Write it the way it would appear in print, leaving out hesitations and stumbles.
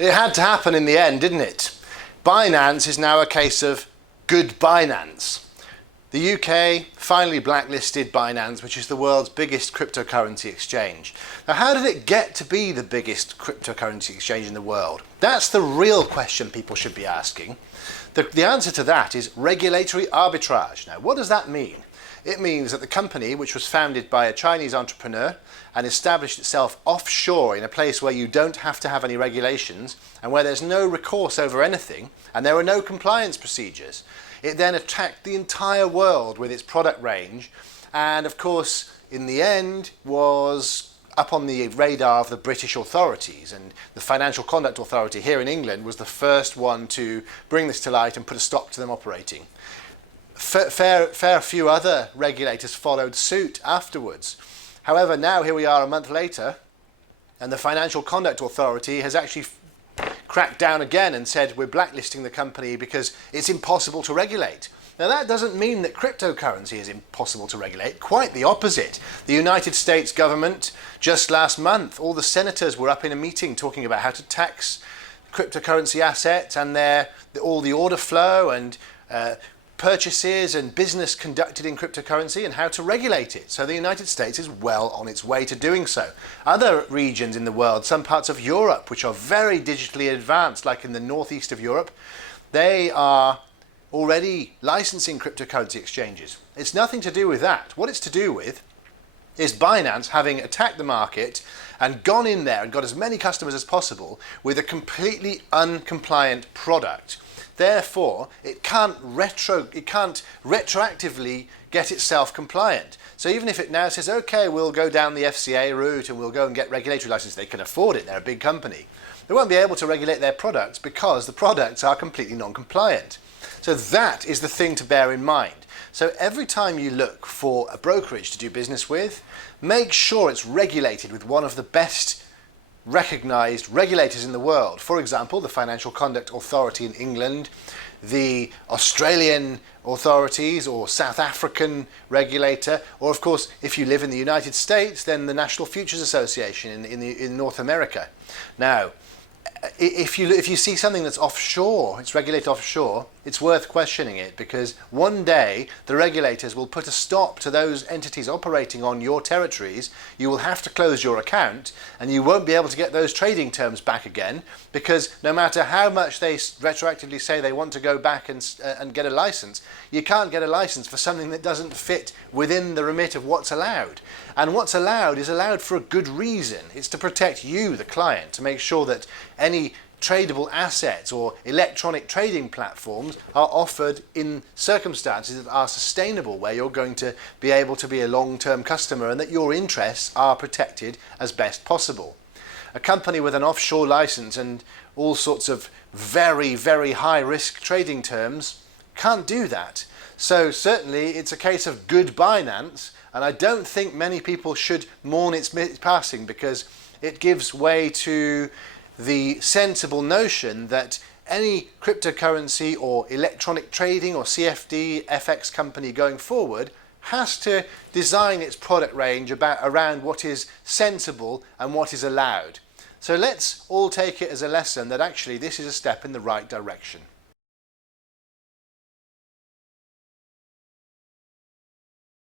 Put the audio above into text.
It had to happen in the end, didn't it? Binance is now a case of good Binance. The UK finally blacklisted Binance, which is the world's biggest cryptocurrency exchange. Now, how did it get to be the biggest cryptocurrency exchange in the world? That's the real question people should be asking. The answer to that is regulatory arbitrage. Now, what does that mean? It means that the company, which was founded by a Chinese entrepreneur and established itself offshore in a place where you don't have to have any regulations and where there's no recourse over anything and there are no compliance procedures, it then attacked the entire world with its product range, and of course in the end was up on the radar of the British authorities, and the Financial Conduct Authority here in England was the first one to bring this to light and put a stop to them operating. Fair few other regulators followed suit afterwards. However, now here we are a month later, and the Financial Conduct Authority has actually cracked down again and said we're blacklisting the company because it's impossible to regulate. Now, that doesn't mean that cryptocurrency is impossible to regulate, quite the opposite. The United States government, just last month, all the senators were up in a meeting talking about how to tax cryptocurrency assets and all the order flow and purchases and business conducted in cryptocurrency and how to regulate it. So the United States is well on its way to doing so. Other regions in the world, some parts of Europe, which are very digitally advanced, like in the northeast of Europe, they are already licensing cryptocurrency exchanges. It's nothing to do with that. What it's to do with is Binance having attacked the market and gone in there and got as many customers as possible with a completely uncompliant product. Therefore, it can't retroactively get itself compliant. So even if it now says, okay, we'll go down the FCA route and we'll go and get regulatory license, they can afford it, they're a big company. They won't be able to regulate their products because the products are completely non-compliant. So that is the thing to bear in mind. So every time you look for a brokerage to do business with, make sure it's regulated with one of the best recognised regulators in the world. For example, the Financial Conduct Authority in England, the Australian authorities or South African regulator, or of course if you live in the United States, then the National Futures Association in North America. Now, if you see something that's offshore, it's regulated offshore, it's worth questioning it, because one day the regulators will put a stop to those entities operating on your territories. You will have to close your account and you won't be able to get those trading terms back again, because no matter how much they retroactively say they want to go back and get a license, you can't get a license for something that doesn't fit within the remit of what's allowed. And what's allowed is allowed for a good reason. It's to protect you, the client, to make sure that any tradable assets or electronic trading platforms are offered in circumstances that are sustainable, where you're going to be able to be a long-term customer and that your interests are protected as best possible. A company with an offshore license and all sorts of very, very high-risk trading terms can't do that. So certainly it's a case of good Binance, and I don't think many people should mourn its passing, because it gives way to the sensible notion that any cryptocurrency or electronic trading or CFD FX company going forward has to design its product range around what is sensible and what is allowed. So let's all take it as a lesson that actually this is a step in the right direction.